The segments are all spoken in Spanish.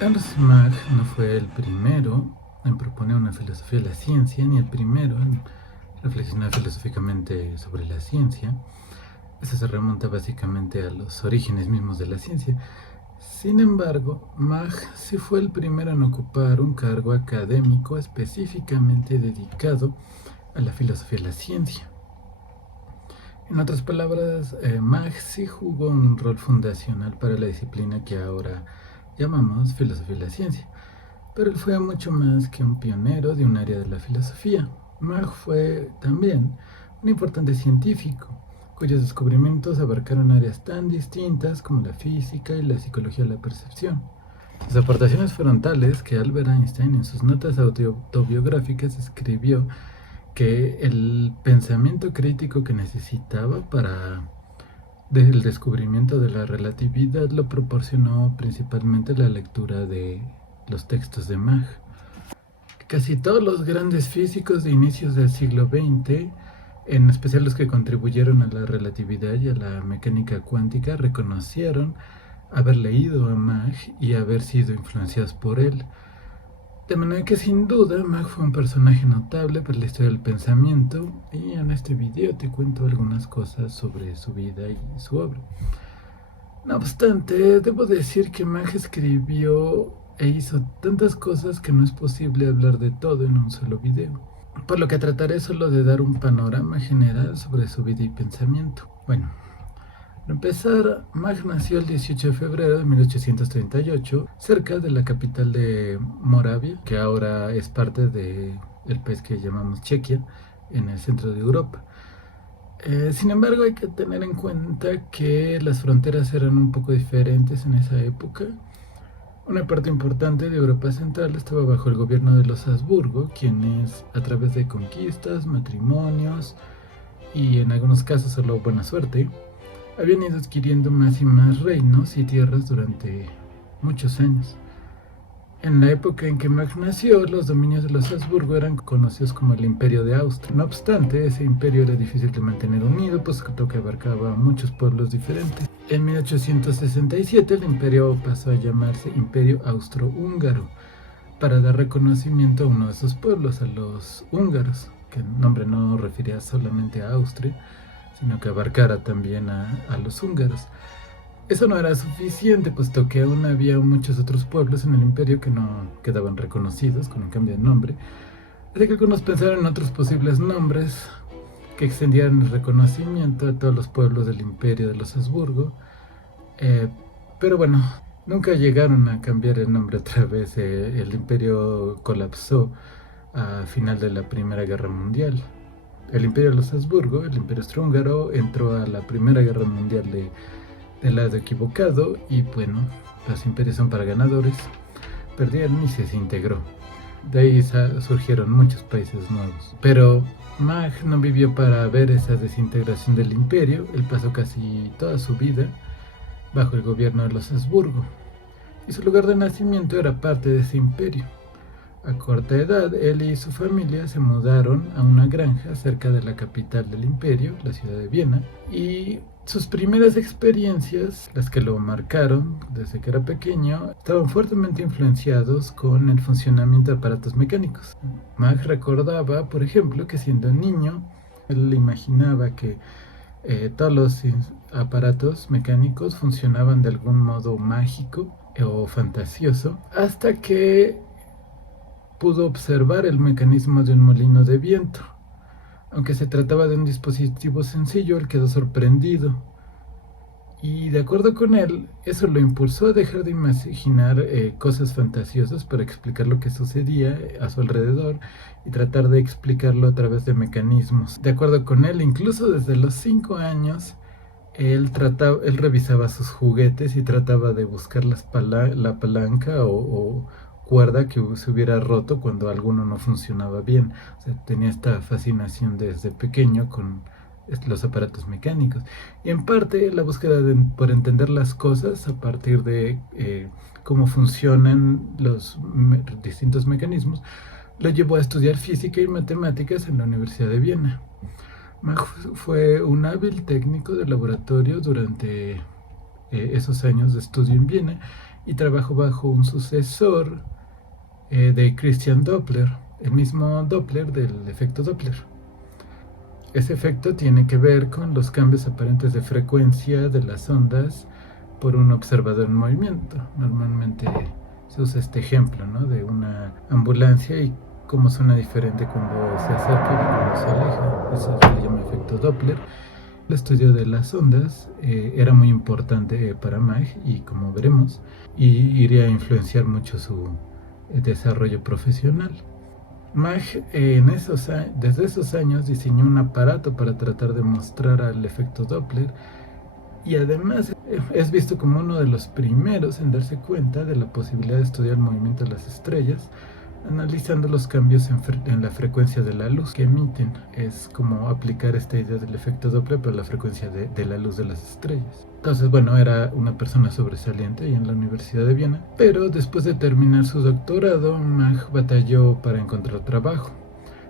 Ernst Mach no fue el primero en proponer una filosofía de la ciencia, ni el primero en reflexionar filosóficamente sobre la ciencia. Eso se remonta básicamente a los orígenes mismos de la ciencia. Sin embargo, Mach sí fue el primero en ocupar un cargo académico específicamente dedicado a la filosofía de la ciencia. En otras palabras, Mach sí jugó un rol fundacional para la disciplina que ahora llamamos filosofía de la ciencia, pero él fue mucho más que un pionero de un área de la filosofía. Mach fue también un importante científico, cuyos descubrimientos abarcaron áreas tan distintas como la física y la psicología de la percepción. Sus aportaciones fueron tales que Albert Einstein en sus notas autobiográficas escribió que el pensamiento crítico que necesitaba para el descubrimiento de la relatividad lo proporcionó principalmente la lectura de los textos de Mach. Casi todos los grandes físicos de inicios del siglo XX, en especial los que contribuyeron a la relatividad y a la mecánica cuántica, reconocieron haber leído a Mach y haber sido influenciados por él. De manera que sin duda Mach fue un personaje notable para la historia del pensamiento, y en este video te cuento algunas cosas sobre su vida y su obra. No obstante, debo decir que Mach escribió e hizo tantas cosas que no es posible hablar de todo en un solo video, por lo que trataré solo de dar un panorama general sobre su vida y pensamiento. Bueno, para empezar, Mach nació el 18 de febrero de 1838, cerca de la capital de Moravia, que ahora es parte del país que llamamos Chequia, en el centro de Europa. Sin embargo, hay que tener en cuenta que las fronteras eran un poco diferentes en esa época. Una parte importante de Europa Central estaba bajo el gobierno de los Habsburgo, quienes, a través de conquistas, matrimonios y en algunos casos solo buena suerte, habían ido adquiriendo más y más reinos y tierras durante muchos años. En la época en que Mach nació, los dominios de los Habsburgo eran conocidos como el Imperio de Austria. No obstante, ese imperio era difícil de mantener unido, puesto que abarcaba muchos pueblos diferentes. En 1867 el imperio pasó a llamarse Imperio Austrohúngaro, para dar reconocimiento a uno de esos pueblos, a los húngaros, que el nombre no refería solamente a Austria, sino que abarcara también a los húngaros. Eso no era suficiente, puesto que aún había muchos otros pueblos en el imperio que no quedaban reconocidos con un cambio de nombre, así que algunos pensaron en otros posibles nombres que extendieran el reconocimiento a todos los pueblos del imperio de los Habsburgo, pero bueno, nunca llegaron a cambiar el nombre otra vez. El imperio colapsó a final de la Primera Guerra Mundial. El imperio de los Habsburgo, el imperio austrohúngaro, entró a la Primera Guerra Mundial del lado equivocado, y bueno, los imperios son para ganadores. Perdieron y se desintegró. De ahí surgieron muchos países nuevos. Pero Mach no vivió para ver esa desintegración del imperio. Él pasó casi toda su vida bajo el gobierno de los Habsburgo, y su lugar de nacimiento era parte de ese imperio. A corta edad, él y su familia se mudaron a una granja cerca de la capital del imperio, la ciudad de Viena, y sus primeras experiencias, las que lo marcaron desde que era pequeño, estaban fuertemente influenciados con el funcionamiento de aparatos mecánicos. Mach recordaba, por ejemplo, que siendo niño, él imaginaba que todos los aparatos mecánicos funcionaban de algún modo mágico o fantasioso, hasta que pudo observar el mecanismo de un molino de viento. Aunque se trataba de un dispositivo sencillo, él quedó sorprendido. Y de acuerdo con él, eso lo impulsó a dejar de imaginar cosas fantasiosas para explicar lo que sucedía a su alrededor y tratar de explicarlo a través de mecanismos. De acuerdo con él, incluso desde los 5 años, él revisaba sus juguetes y trataba de buscar la palanca o cuerda que se hubiera roto cuando alguno no funcionaba bien. O sea, tenía esta fascinación desde pequeño con los aparatos mecánicos, y en parte la búsqueda por entender las cosas a partir de cómo funcionan los distintos mecanismos lo llevó a estudiar física y matemáticas en la Universidad de Viena. Mach fue un hábil técnico de laboratorio durante esos años de estudio en Viena, y trabajó bajo un sucesor de Christian Doppler, el mismo Doppler del efecto Doppler. Ese efecto tiene que ver con los cambios aparentes de frecuencia de las ondas por un observador en movimiento. Normalmente se usa este ejemplo, ¿no?, de una ambulancia y cómo suena diferente cuando se acerca y cuando se aleja. Eso se le llama efecto Doppler. El estudio de las ondas era muy importante para Mach y, como veremos, iría a influenciar mucho su desarrollo profesional. Mach desde esos años diseñó un aparato para tratar de mostrar el efecto Doppler y además es visto como uno de los primeros en darse cuenta de la posibilidad de estudiar el movimiento de las estrellas analizando los cambios en la frecuencia de la luz que emiten. Es como aplicar esta idea del efecto Doppler pero la frecuencia de la luz de las estrellas. Entonces, bueno, era una persona sobresaliente ahí en la Universidad de Viena, pero después de terminar su doctorado, Mach batalló para encontrar trabajo.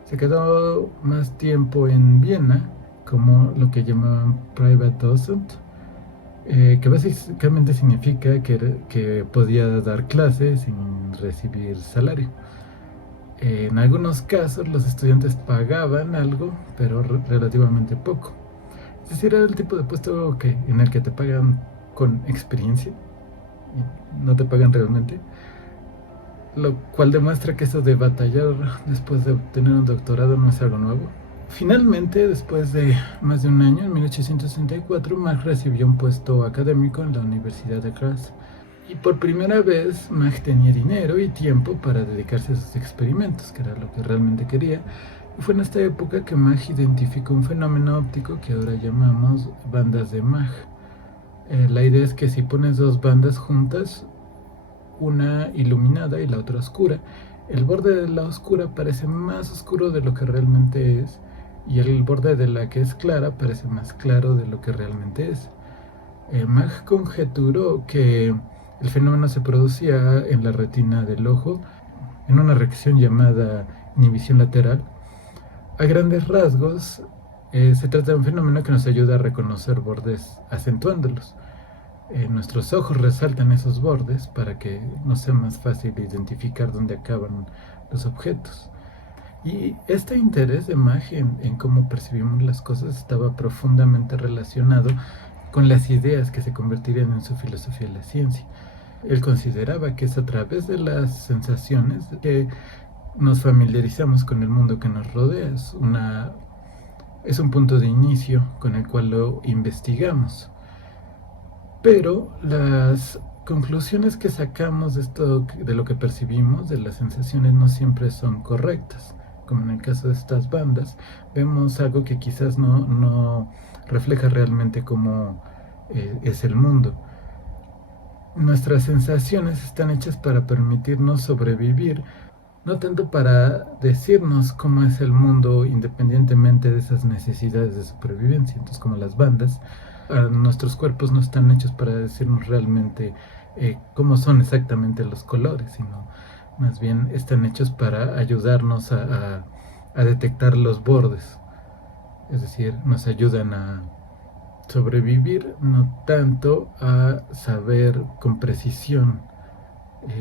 Se quedó más tiempo en Viena como lo que llamaban Private Docent, que básicamente significa que podía dar clases sin recibir salario. En algunos casos los estudiantes pagaban algo, pero relativamente poco. Es decir, era el tipo de puesto en el que te pagan con experiencia y no te pagan realmente, lo cual demuestra que eso de batallar después de obtener un doctorado no es algo nuevo. Finalmente, después de más de un año, en 1864, Mach recibió un puesto académico en la Universidad de Graz. Y por primera vez Mach tenía dinero y tiempo para dedicarse a sus experimentos, que era lo que realmente quería. Y fue en esta época que Mach identificó un fenómeno óptico que ahora llamamos bandas de Mach. La idea es que si pones dos bandas juntas, una iluminada y la otra oscura, el borde de la oscura parece más oscuro de lo que realmente es, y el borde de la que es clara parece más claro de lo que realmente es. Mach conjeturó que el fenómeno se producía en la retina del ojo, en una reacción llamada inhibición lateral. A grandes rasgos, se trata de un fenómeno que nos ayuda a reconocer bordes acentuándolos. Nuestros ojos resaltan esos bordes para que nos sea más fácil identificar dónde acaban los objetos. Y este interés de Mach en cómo percibimos las cosas estaba profundamente relacionado con las ideas que se convertirían en su filosofía de la ciencia. Él consideraba que es a través de las sensaciones que nos familiarizamos con el mundo que nos rodea. Es un punto de inicio con el cual lo investigamos. Pero las conclusiones que sacamos de esto, de lo que percibimos, de las sensaciones, no siempre son correctas. Como en el caso de estas bandas, vemos algo que quizás no refleja realmente cómo es el mundo. Nuestras sensaciones están hechas para permitirnos sobrevivir, no tanto para decirnos cómo es el mundo independientemente de esas necesidades de supervivencia. Entonces, como las bandas, nuestros cuerpos no están hechos para decirnos realmente cómo son exactamente los colores, sino más bien están hechos para ayudarnos a detectar los bordes. Es decir, nos ayudan a sobrevivir, no tanto a saber con precisión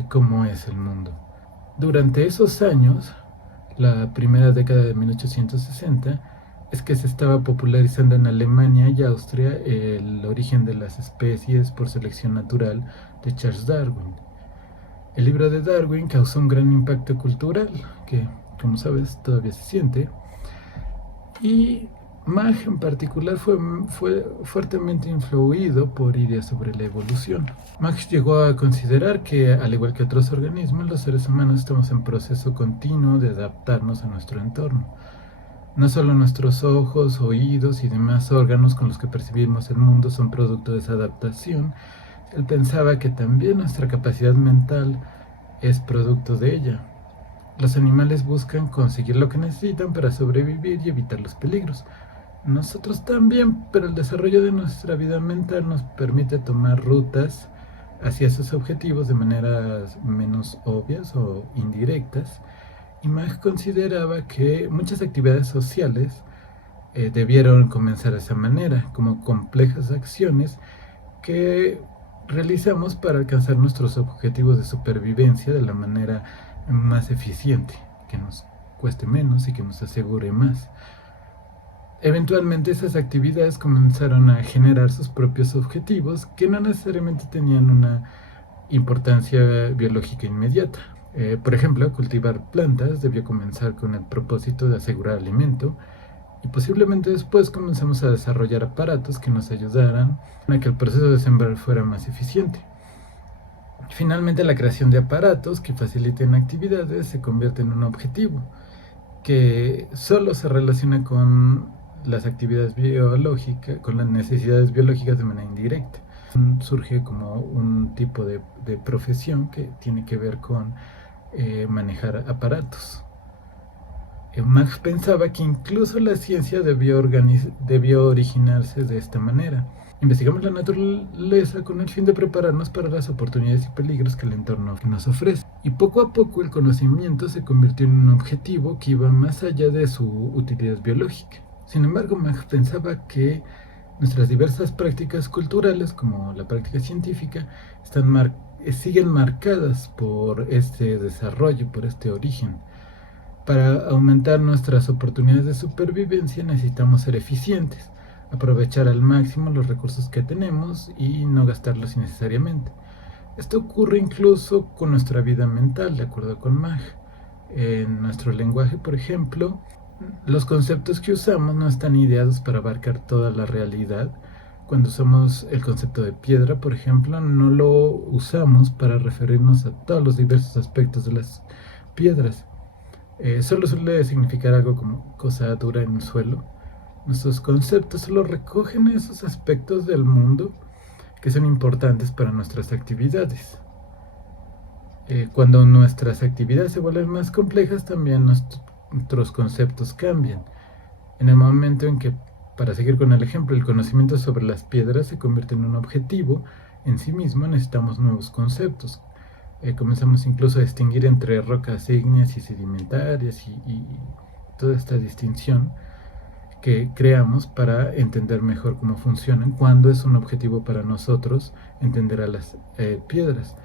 cómo es el mundo. Durante esos años, la primera década de 1860, es que se estaba popularizando en Alemania y Austria el origen de las especies por selección natural de Charles Darwin. El libro de Darwin causó un gran impacto cultural, que, como sabes, todavía se siente, y Mach en particular fue fuertemente influido por ideas sobre la evolución. Mach llegó a considerar que, al igual que otros organismos, los seres humanos estamos en proceso continuo de adaptarnos a nuestro entorno. No solo nuestros ojos, oídos y demás órganos con los que percibimos el mundo son producto de esa adaptación. Él pensaba que también nuestra capacidad mental es producto de ella. Los animales buscan conseguir lo que necesitan para sobrevivir y evitar los peligros. Nosotros también, pero el desarrollo de nuestra vida mental nos permite tomar rutas hacia esos objetivos de maneras menos obvias o indirectas. Y Mach consideraba que muchas actividades sociales debieron comenzar de esa manera, como complejas acciones que realizamos para alcanzar nuestros objetivos de supervivencia de la manera más eficiente, que nos cueste menos y que nos asegure más. Eventualmente esas actividades comenzaron a generar sus propios objetivos que no necesariamente tenían una importancia biológica inmediata. Por ejemplo, cultivar plantas debió comenzar con el propósito de asegurar alimento y posiblemente después comenzamos a desarrollar aparatos que nos ayudaran a que el proceso de sembrar fuera más eficiente. Finalmente, la creación de aparatos que faciliten actividades se convierte en un objetivo que solo se relaciona con las actividades biológicas, con las necesidades biológicas de manera indirecta. Surge como un tipo de profesión que tiene que ver con manejar aparatos. Mach pensaba que incluso la ciencia debió originarse de esta manera. Investigamos la naturaleza con el fin de prepararnos para las oportunidades y peligros que el entorno nos ofrece. Y poco a poco el conocimiento se convirtió en un objetivo que iba más allá de su utilidad biológica. Sin embargo, Mach pensaba que nuestras diversas prácticas culturales, como la práctica científica, siguen marcadas por este desarrollo, por este origen. Para aumentar nuestras oportunidades de supervivencia necesitamos ser eficientes, aprovechar al máximo los recursos que tenemos y no gastarlos innecesariamente. Esto ocurre incluso con nuestra vida mental, de acuerdo con Mach. En nuestro lenguaje, por ejemplo, los conceptos que usamos no están ideados para abarcar toda la realidad. Cuando usamos el concepto de piedra, por ejemplo, no lo usamos para referirnos a todos los diversos aspectos de las piedras. Solo suele significar algo como cosa dura en el suelo. Nuestros conceptos solo recogen esos aspectos del mundo que son importantes para nuestras actividades. Cuando nuestras actividades se vuelven más complejas, también nuestros conceptos cambian. En el momento en que, para seguir con el ejemplo, el conocimiento sobre las piedras se convierte en un objetivo en sí mismo, necesitamos nuevos conceptos. Comenzamos incluso a distinguir entre rocas ígneas y sedimentarias y toda esta distinción que creamos para entender mejor cómo funcionan, cuando es un objetivo para nosotros entender a las piedras.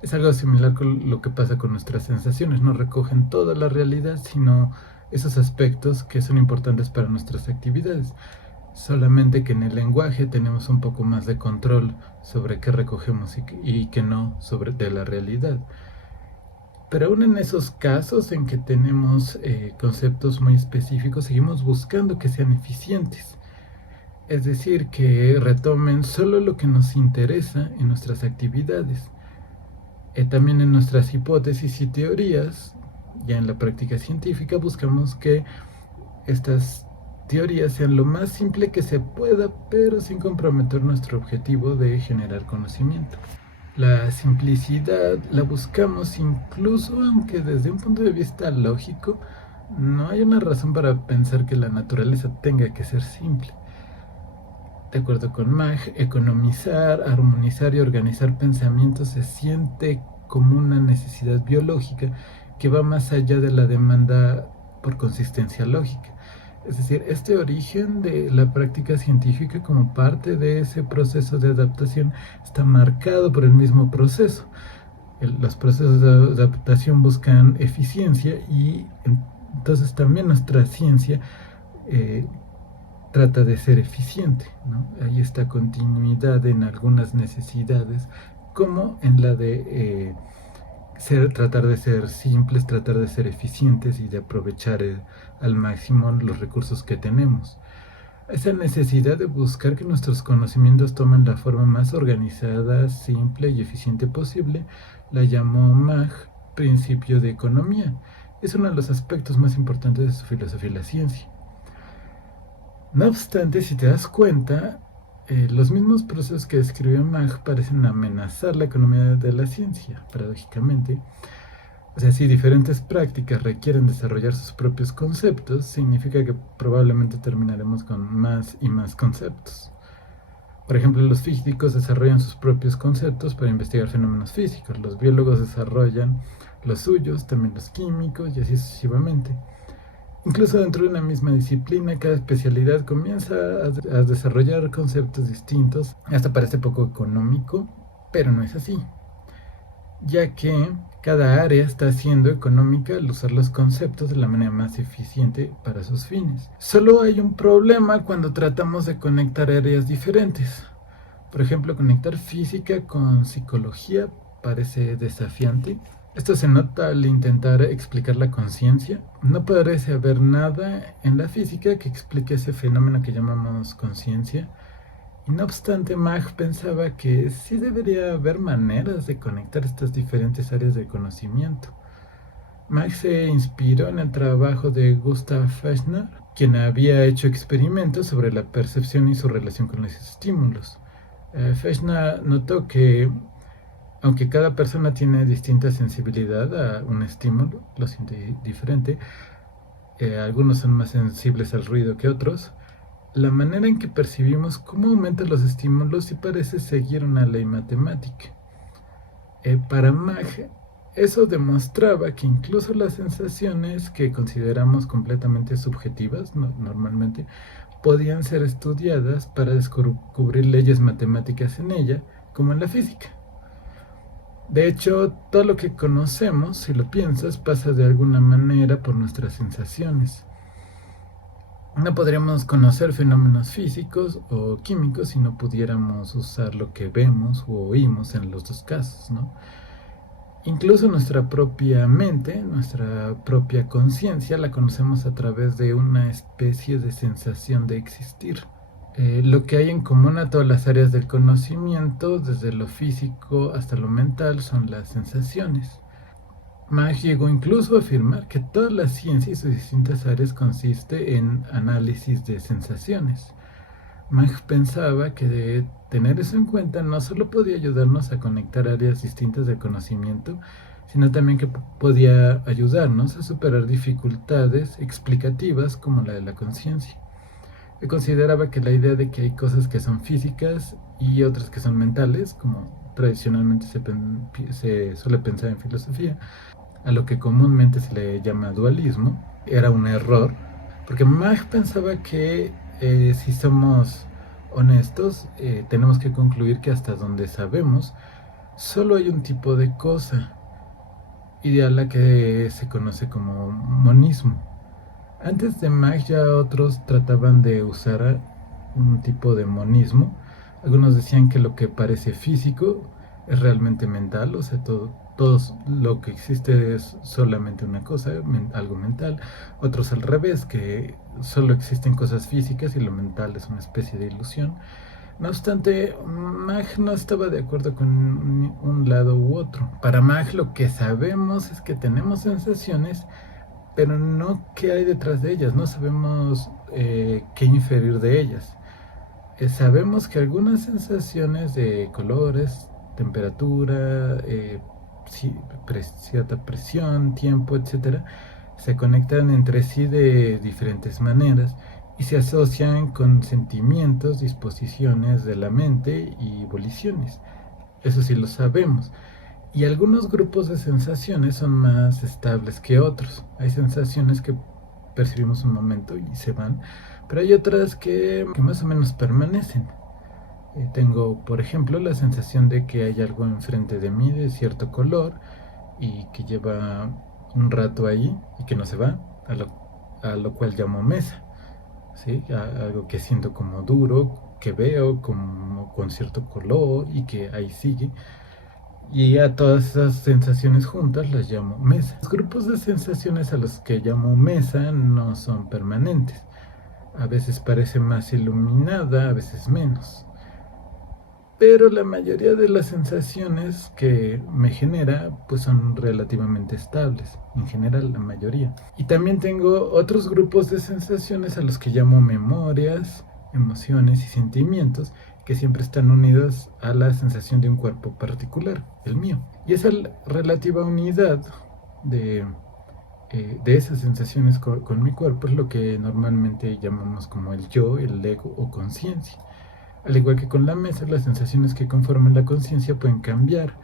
Es algo similar con lo que pasa con nuestras sensaciones, no recogen toda la realidad, sino esos aspectos que son importantes para nuestras actividades. Solamente que en el lenguaje tenemos un poco más de control sobre qué recogemos y qué no de la realidad. Pero aún en esos casos en que tenemos conceptos muy específicos, seguimos buscando que sean eficientes. Es decir, que retomen solo lo que nos interesa en nuestras actividades. También en nuestras hipótesis y teorías, ya en la práctica científica, buscamos que estas teorías sean lo más simple que se pueda, pero sin comprometer nuestro objetivo de generar conocimiento. La simplicidad la buscamos incluso aunque desde un punto de vista lógico no hay una razón para pensar que la naturaleza tenga que ser simple. De acuerdo con Mach, economizar, armonizar y organizar pensamientos se siente como una necesidad biológica que va más allá de la demanda por consistencia lógica. Es decir, este origen de la práctica científica como parte de ese proceso de adaptación está marcado por el mismo proceso. Los procesos de adaptación buscan eficiencia y entonces también nuestra ciencia trata de ser eficiente, ¿no? Hay esta continuidad en algunas necesidades, como en la de tratar de ser simples, tratar de ser eficientes y de aprovechar al máximo los recursos que tenemos. Esa necesidad de buscar que nuestros conocimientos tomen la forma más organizada, simple y eficiente posible, la llamó Mach principio de economía. Es uno de los aspectos más importantes de su filosofía de la ciencia. No obstante, si te das cuenta, los mismos procesos que describió Mach parecen amenazar la economía de la ciencia, paradójicamente. O sea, si diferentes prácticas requieren desarrollar sus propios conceptos, significa que probablemente terminaremos con más y más conceptos. Por ejemplo, los físicos desarrollan sus propios conceptos para investigar fenómenos físicos, los biólogos desarrollan los suyos, también los químicos y así sucesivamente. Incluso dentro de una misma disciplina, cada especialidad comienza a desarrollar conceptos distintos. Hasta parece poco económico pero no es así, ya que cada área está siendo económica al usar los conceptos de la manera más eficiente para sus fines. Solo hay un problema cuando tratamos de conectar áreas diferentes. Por ejemplo, conectar física con psicología parece desafiante. Esto se nota al intentar explicar la conciencia. No parece haber nada en la física que explique ese fenómeno que llamamos conciencia. Y no obstante, Mach pensaba que sí debería haber maneras de conectar estas diferentes áreas de conocimiento. Mach se inspiró en el trabajo de Gustav Fechner, quien había hecho experimentos sobre la percepción y su relación con los estímulos. Fechner notó que, aunque cada persona tiene distinta sensibilidad a un estímulo, lo siente diferente, algunos son más sensibles al ruido que otros, la manera en que percibimos cómo aumentan los estímulos sí parece seguir una ley matemática. Para Mach, eso demostraba que incluso las sensaciones que consideramos completamente subjetivas, normalmente, podían ser estudiadas para descubrir leyes matemáticas en ella, como en la física. De hecho, todo lo que conocemos, si lo piensas, pasa de alguna manera por nuestras sensaciones. No podríamos conocer fenómenos físicos o químicos si no pudiéramos usar lo que vemos o oímos en los dos casos, ¿no? Incluso nuestra propia mente, nuestra propia conciencia, la conocemos a través de una especie de sensación de existir. Lo que hay en común a todas las áreas del conocimiento, desde lo físico hasta lo mental, son las sensaciones. Mach llegó incluso a afirmar que toda la ciencia y sus distintas áreas consiste en análisis de sensaciones. Mach pensaba que de tener eso en cuenta no solo podía ayudarnos a conectar áreas distintas del conocimiento, sino también que podía ayudarnos a superar dificultades explicativas como la de la conciencia. Él consideraba que la idea de que hay cosas que son físicas y otras que son mentales, como tradicionalmente se suele pensar en filosofía, a lo que comúnmente se le llama dualismo, era un error, porque Mach pensaba que si somos honestos, tenemos que concluir que hasta donde sabemos, solo hay un tipo de cosa, y a la que se conoce como monismo. Antes de Mach ya otros trataban de usar un tipo de monismo. Algunos decían que lo que parece físico es realmente mental, o sea, todo lo que existe es solamente una cosa, algo mental. Otros al revés, que solo existen cosas físicas y lo mental es una especie de ilusión. No obstante, Mach no estaba de acuerdo con un lado u otro. Para Mach lo que sabemos es que tenemos sensaciones, pero no qué hay detrás de ellas, no sabemos qué inferir de ellas. Sabemos que algunas sensaciones de colores, temperatura, cierta presión, tiempo, etcétera, se conectan entre sí de diferentes maneras y se asocian con sentimientos, disposiciones de la mente y voliciones. Eso sí lo sabemos. Y algunos grupos de sensaciones son más estables que otros. Hay sensaciones que percibimos un momento y se van, pero hay otras que más o menos permanecen. Tengo, por ejemplo, la sensación de que hay algo enfrente de mí de cierto color y que lleva un rato ahí y que no se va, a lo cual llamo mesa. ¿Sí? Algo que siento como duro, que veo como con cierto color y que ahí sigue. Y a todas esas sensaciones juntas las llamo mesa. Los grupos de sensaciones a los que llamo mesa no son permanentes. A veces parece más iluminada, a veces menos. Pero la mayoría de las sensaciones que me genera pues son relativamente estables, en general la mayoría. Y también tengo otros grupos de sensaciones a los que llamo memorias, emociones y sentimientos, que siempre están unidos a la sensación de un cuerpo particular, el mío. Y esa relativa unidad de esas sensaciones con mi cuerpo es lo que normalmente llamamos como el yo, el ego o conciencia. Al igual que con la mesa, las sensaciones que conforman la conciencia pueden cambiar,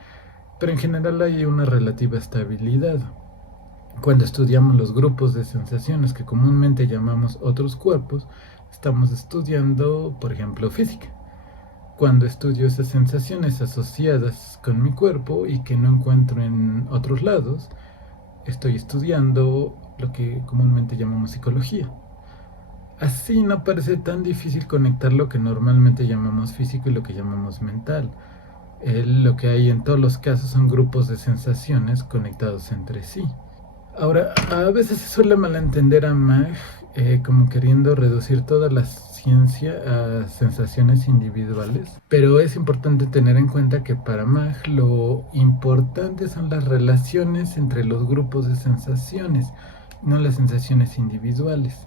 pero en general hay una relativa estabilidad. Cuando estudiamos los grupos de sensaciones que comúnmente llamamos otros cuerpos, estamos estudiando, por ejemplo, física. cuando estudio esas sensaciones asociadas con mi cuerpo y que no encuentro en otros lados, estoy estudiando lo que comúnmente llamamos psicología. Así no parece tan difícil conectar lo que normalmente llamamos físico y lo que llamamos mental. Lo que hay en todos los casos son grupos de sensaciones conectados entre sí. Ahora, a veces se suele malentender a Mag como queriendo reducir toda la ciencia a sensaciones individuales, pero es importante tener en cuenta que para Mag lo importante son las relaciones entre los grupos de sensaciones, no las sensaciones individuales.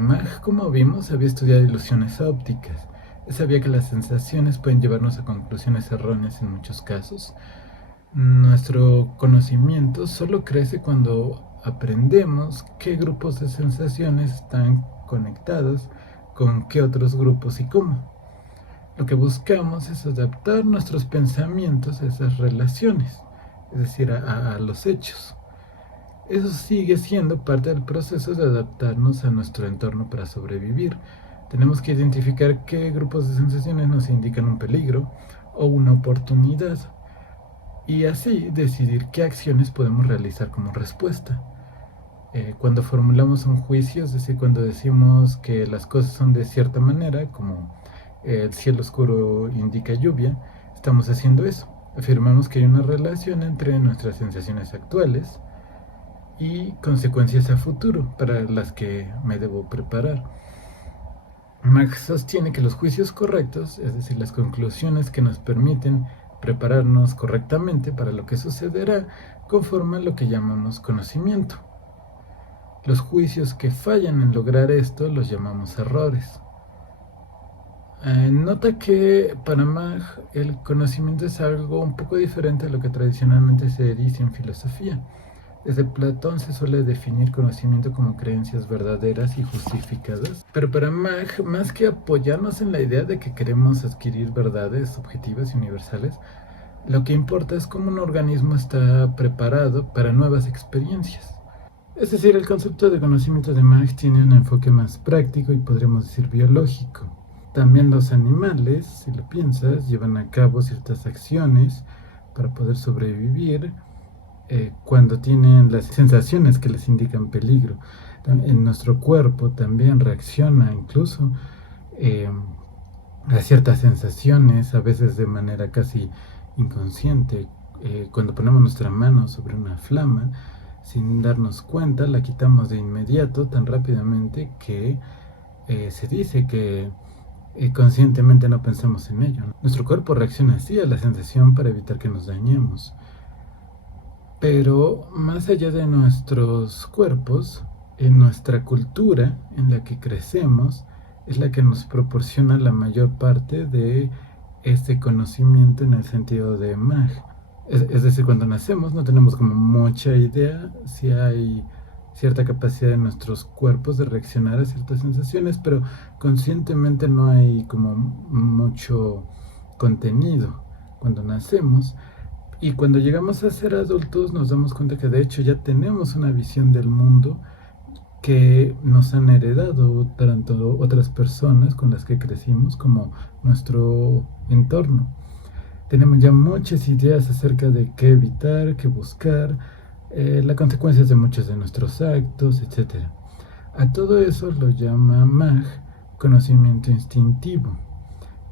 Mag, como vimos, había estudiado ilusiones ópticas. Sabía que las sensaciones pueden llevarnos a conclusiones erróneas en muchos casos. Nuestro conocimiento solo crece cuando aprendemos qué grupos de sensaciones están conectados con qué otros grupos y cómo. Lo que buscamos es adaptar nuestros pensamientos a esas relaciones, es decir, a los hechos. Eso sigue siendo parte del proceso de adaptarnos a nuestro entorno para sobrevivir. Tenemos que identificar qué grupos de sensaciones nos indican un peligro o una oportunidad y así decidir qué acciones podemos realizar como respuesta. Cuando formulamos un juicio, es decir, cuando decimos que las cosas son de cierta manera, como el cielo oscuro indica lluvia, estamos haciendo eso. Afirmamos que hay una relación entre nuestras sensaciones actuales y consecuencias a futuro para las que me debo preparar. Marx sostiene que los juicios correctos, es decir, las conclusiones que nos permiten prepararnos correctamente para lo que sucederá, conforman lo que llamamos conocimiento. Los juicios que fallan en lograr esto los llamamos errores. Nota que para Mag el conocimiento es algo un poco diferente a lo que tradicionalmente se dice en filosofía. Desde Platón se suele definir conocimiento como creencias verdaderas y justificadas, pero para Mag, más que apoyarnos en la idea de que queremos adquirir verdades objetivas y universales, lo que importa es cómo un organismo está preparado para nuevas experiencias. Es decir, el concepto de conocimiento de Mag tiene un enfoque más práctico y podríamos decir biológico. También los animales, si lo piensas, llevan a cabo ciertas acciones para poder sobrevivir cuando tienen las sensaciones que les indican peligro. En nuestro cuerpo también reacciona incluso a ciertas sensaciones, a veces de manera casi inconsciente. Cuando ponemos nuestra mano sobre una flama, sin darnos cuenta, la quitamos de inmediato tan rápidamente que se dice que conscientemente no pensamos en ello. Nuestro cuerpo reacciona así a la sensación para evitar que nos dañemos. Pero más allá de nuestros cuerpos, en nuestra cultura en la que crecemos, es la que nos proporciona la mayor parte de este conocimiento en el sentido de Mag. Es decir, cuando nacemos no tenemos como mucha idea si hay cierta capacidad de nuestros cuerpos de reaccionar a ciertas sensaciones, pero conscientemente no hay como mucho contenido cuando nacemos. Y cuando llegamos a ser adultos nos damos cuenta que de hecho ya tenemos una visión del mundo que nos han heredado tanto otras personas con las que crecimos como nuestro entorno. Tenemos ya muchas ideas acerca de qué evitar, qué buscar, las consecuencias de muchos de nuestros actos, etc. A todo eso lo llama Mag conocimiento instintivo,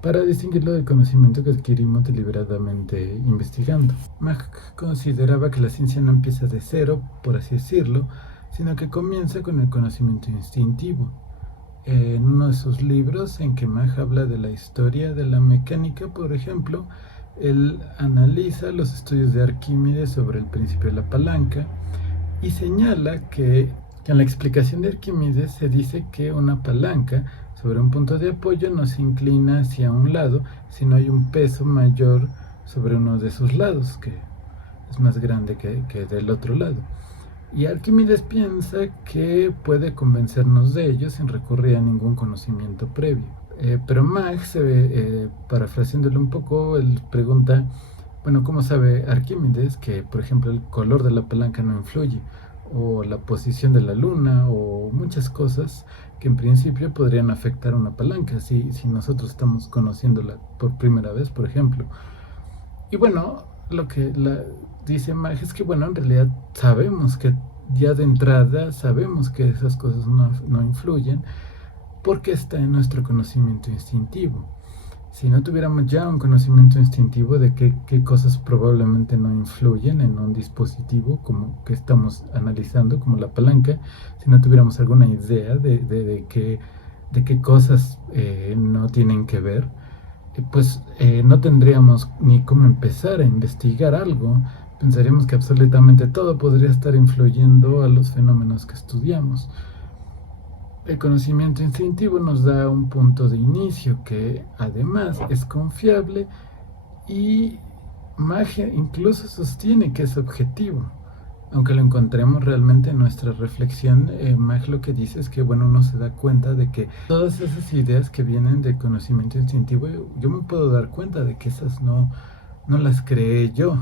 para distinguirlo del conocimiento que adquirimos deliberadamente investigando. Mag consideraba que la ciencia no empieza de cero, por así decirlo, sino que comienza con el conocimiento instintivo. En uno de sus libros, en que Mag habla de la historia de la mecánica, por ejemplo, él analiza los estudios de Arquímedes sobre el principio de la palanca y señala que en la explicación de Arquímedes se dice que una palanca sobre un punto de apoyo no se inclina hacia un lado, sino hay un peso mayor sobre uno de sus lados, que es más grande que del otro lado. Y Arquímedes piensa que puede convencernos de ello sin recurrir a ningún conocimiento previo. Pero Mag, parafraseándolo un poco, él pregunta, bueno, ¿cómo sabe Arquímedes que, por ejemplo, el color de la palanca no influye? o la posición de la luna, o muchas cosas que en principio podrían afectar una palanca, si nosotros estamos conociéndola por primera vez, por ejemplo. Y bueno, lo que dice Mag es que, bueno, en realidad sabemos que ya de entrada sabemos que esas cosas no influyen porque está en nuestro conocimiento instintivo. Si no tuviéramos ya un conocimiento instintivo de qué cosas probablemente no influyen en un dispositivo como que estamos analizando, como la palanca, si no tuviéramos alguna idea de qué cosas no tienen que ver, pues no tendríamos ni cómo empezar a investigar algo. Pensaríamos que absolutamente todo podría estar influyendo a los fenómenos que estudiamos. El conocimiento instintivo nos da un punto de inicio que además es confiable y Magia incluso sostiene que es objetivo. Aunque lo encontremos realmente en nuestra reflexión, Mag lo que dice es que, bueno, uno se da cuenta de que todas esas ideas que vienen del conocimiento instintivo, yo me puedo dar cuenta de que esas no las creé yo.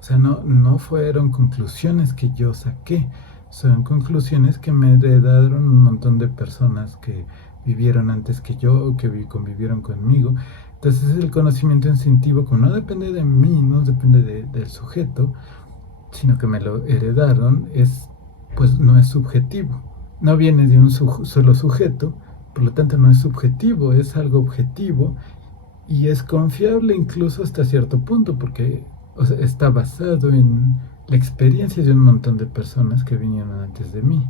O sea, no fueron conclusiones que yo saqué, son conclusiones que me heredaron un montón de personas que vivieron antes que yo o que convivieron conmigo. Entonces el conocimiento instintivo, como no depende de mí, no depende del sujeto, sino que me lo heredaron, pues no es subjetivo. No viene de un solo sujeto, por lo tanto no es subjetivo, es algo objetivo y es confiable incluso hasta cierto punto, porque está basado en la experiencia de un montón de personas que vinieron antes de mí.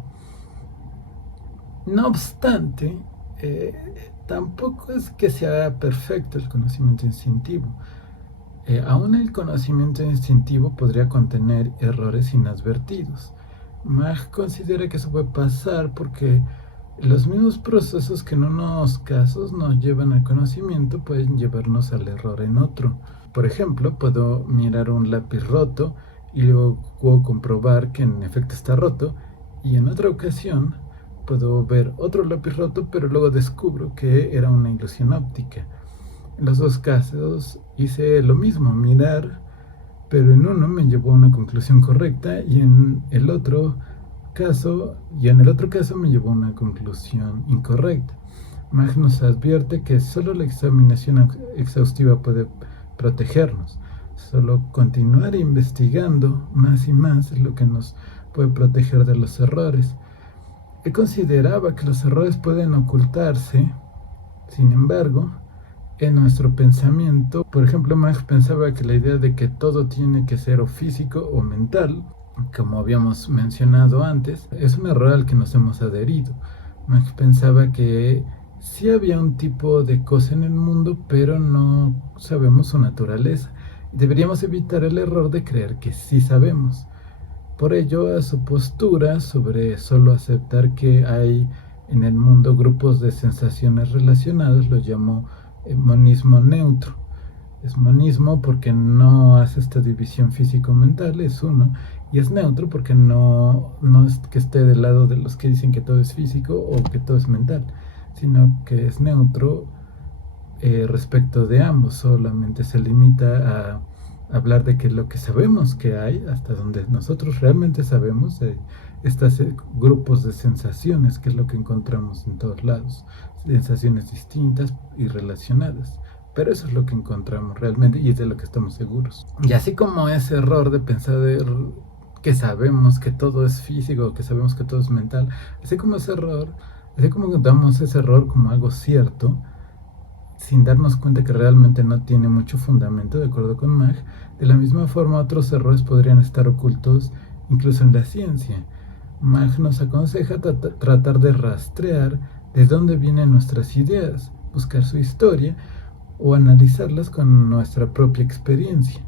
No obstante, tampoco es que sea perfecto el conocimiento instintivo. Aún el conocimiento instintivo podría contener errores inadvertidos. Mag considera que eso puede pasar porque los mismos procesos que en unos casos nos llevan al conocimiento pueden llevarnos al error en otro. Por ejemplo, puedo mirar un lápiz roto y luego puedo comprobar que en efecto está roto, y en otra ocasión puedo ver otro lápiz roto pero luego descubro que era una ilusión óptica. En los dos casos hice lo mismo, mirar, pero en uno me llevó a una conclusión correcta y en el otro caso me llevó a una conclusión incorrecta. Mag nos advierte que solo la examinación exhaustiva puede protegernos. Solo continuar investigando más y más es lo que nos puede proteger de los errores. Él consideraba que los errores pueden ocultarse, sin embargo, en nuestro pensamiento. Por ejemplo, Mag pensaba que la idea de que todo tiene que ser o físico o mental, como habíamos mencionado antes, es un error al que nos hemos adherido. Mag pensaba que sí había un tipo de cosa en el mundo, pero no sabemos su naturaleza. Deberíamos evitar el error de creer que sí sabemos. Por ello, a su postura sobre solo aceptar que hay en el mundo grupos de sensaciones relacionadas lo llamó monismo neutro. Es monismo porque no hace esta división físico-mental, es uno, y es neutro porque no es que esté del lado de los que dicen que todo es físico o que todo es mental, sino que es neutro respecto de ambos. Solamente se limita a hablar de que lo que sabemos que hay, hasta donde nosotros realmente sabemos, estos grupos de sensaciones, que es lo que encontramos en todos lados, sensaciones distintas y relacionadas. Pero eso es lo que encontramos realmente y es de lo que estamos seguros. Y así como ese error de pensar que sabemos que todo es físico, que sabemos que todo es mental, así como damos ese error como algo cierto, sin darnos cuenta que realmente no tiene mucho fundamento, de acuerdo con Mag, de la misma forma otros errores podrían estar ocultos incluso en la ciencia. Mag nos aconseja tratar de rastrear de dónde vienen nuestras ideas, buscar su historia o analizarlas con nuestra propia experiencia.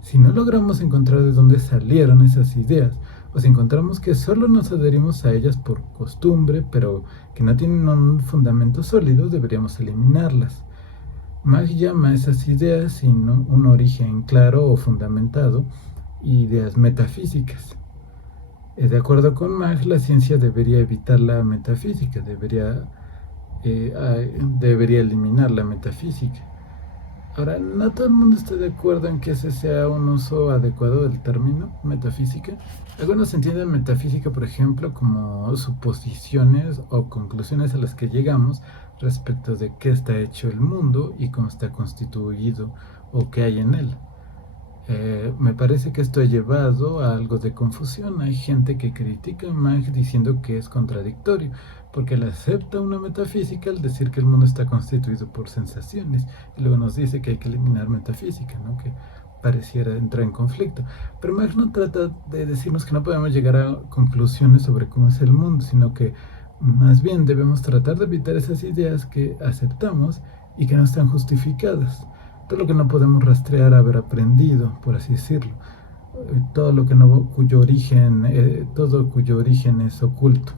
Si no logramos encontrar de dónde salieron esas ideas, o si encontramos que solo nos adherimos a ellas por costumbre, pero que no tienen un fundamento sólido, deberíamos eliminarlas. Mag llama a esas ideas sin un origen claro o fundamentado, ideas metafísicas. De acuerdo con Mag, la ciencia debería evitar la metafísica, debería eliminar la metafísica. Ahora, no todo el mundo está de acuerdo en que ese sea un uso adecuado del término metafísica. Algunos entienden metafísica, por ejemplo, como suposiciones o conclusiones a las que llegamos respecto de qué está hecho el mundo y cómo está constituido o qué hay en él. Me parece que esto ha llevado a algo de confusión. Hay gente que critica a Mach diciendo que es contradictorio, porque él acepta una metafísica al decir que el mundo está constituido por sensaciones, y luego nos dice que hay que eliminar metafísica, ¿no? Que pareciera entrar en conflicto. Pero Mach no trata de decirnos que no podemos llegar a conclusiones sobre cómo es el mundo, sino que más bien debemos tratar de evitar esas ideas que aceptamos y que no están justificadas. Todo lo que no podemos rastrear, haber aprendido, por así decirlo, todo lo que no, todo cuyo origen es oculto.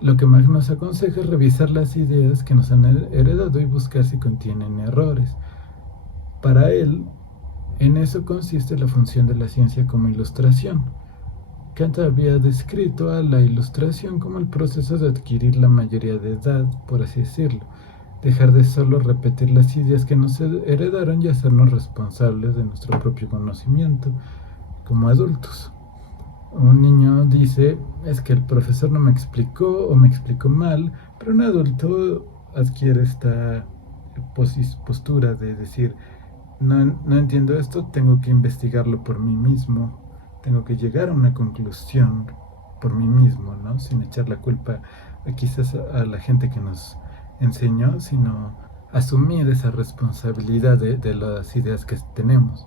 Lo que Mach nos aconseja es revisar las ideas que nos han heredado y buscar si contienen errores. Para él, en eso consiste la función de la ciencia como ilustración. Kant había descrito a la ilustración como el proceso de adquirir la mayoría de edad, por así decirlo, dejar de solo repetir las ideas que nos heredaron y hacernos responsables de nuestro propio conocimiento como adultos. Un niño dice, es que el profesor no me explicó o me explicó mal, pero un adulto adquiere esta postura de decir, no entiendo esto, tengo que investigarlo por mí mismo, tengo que llegar a una conclusión por mí mismo, ¿no? Sin echar la culpa quizás a la gente que nos enseñó, sino asumir esa responsabilidad de las ideas que tenemos.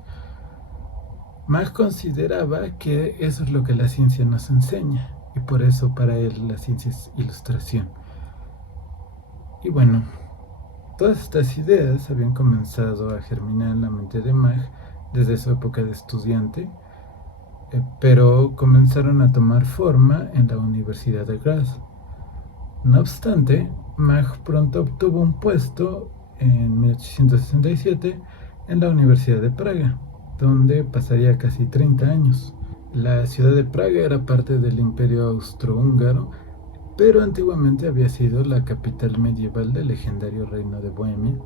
Mach consideraba que eso es lo que la ciencia nos enseña, y por eso para él la ciencia es ilustración. Y bueno, todas estas ideas habían comenzado a germinar en la mente de Mach desde su época de estudiante, pero comenzaron a tomar forma en la Universidad de Graz. No obstante, Mach pronto obtuvo un puesto en 1867 en la Universidad de Praga, donde pasaría casi 30 años. La ciudad de Praga era parte del Imperio Austrohúngaro, pero antiguamente había sido la capital medieval del legendario reino de Bohemia,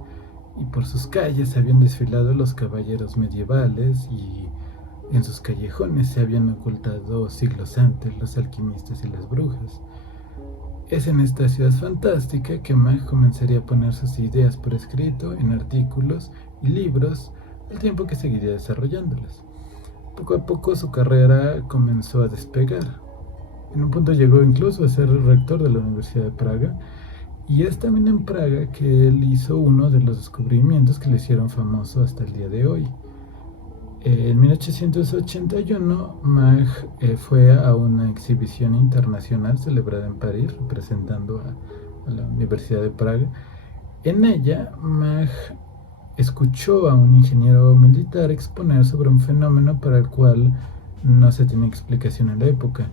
y por sus calles habían desfilado los caballeros medievales y en sus callejones se habían ocultado siglos antes los alquimistas y las brujas. Es en esta ciudad fantástica que Mach comenzaría a poner sus ideas por escrito en artículos y libros, al tiempo que seguiría desarrollándolas. Poco a poco su carrera comenzó a despegar. En un punto llegó incluso a ser rector de la Universidad de Praga, y es también en Praga que él hizo uno de los descubrimientos que le hicieron famoso hasta el día de hoy. En 1881, Mach fue a una exhibición internacional celebrada en París, representando a la Universidad de Praga. En ella, Mach escuchó a un ingeniero militar exponer sobre un fenómeno para el cual no se tenía explicación en la época.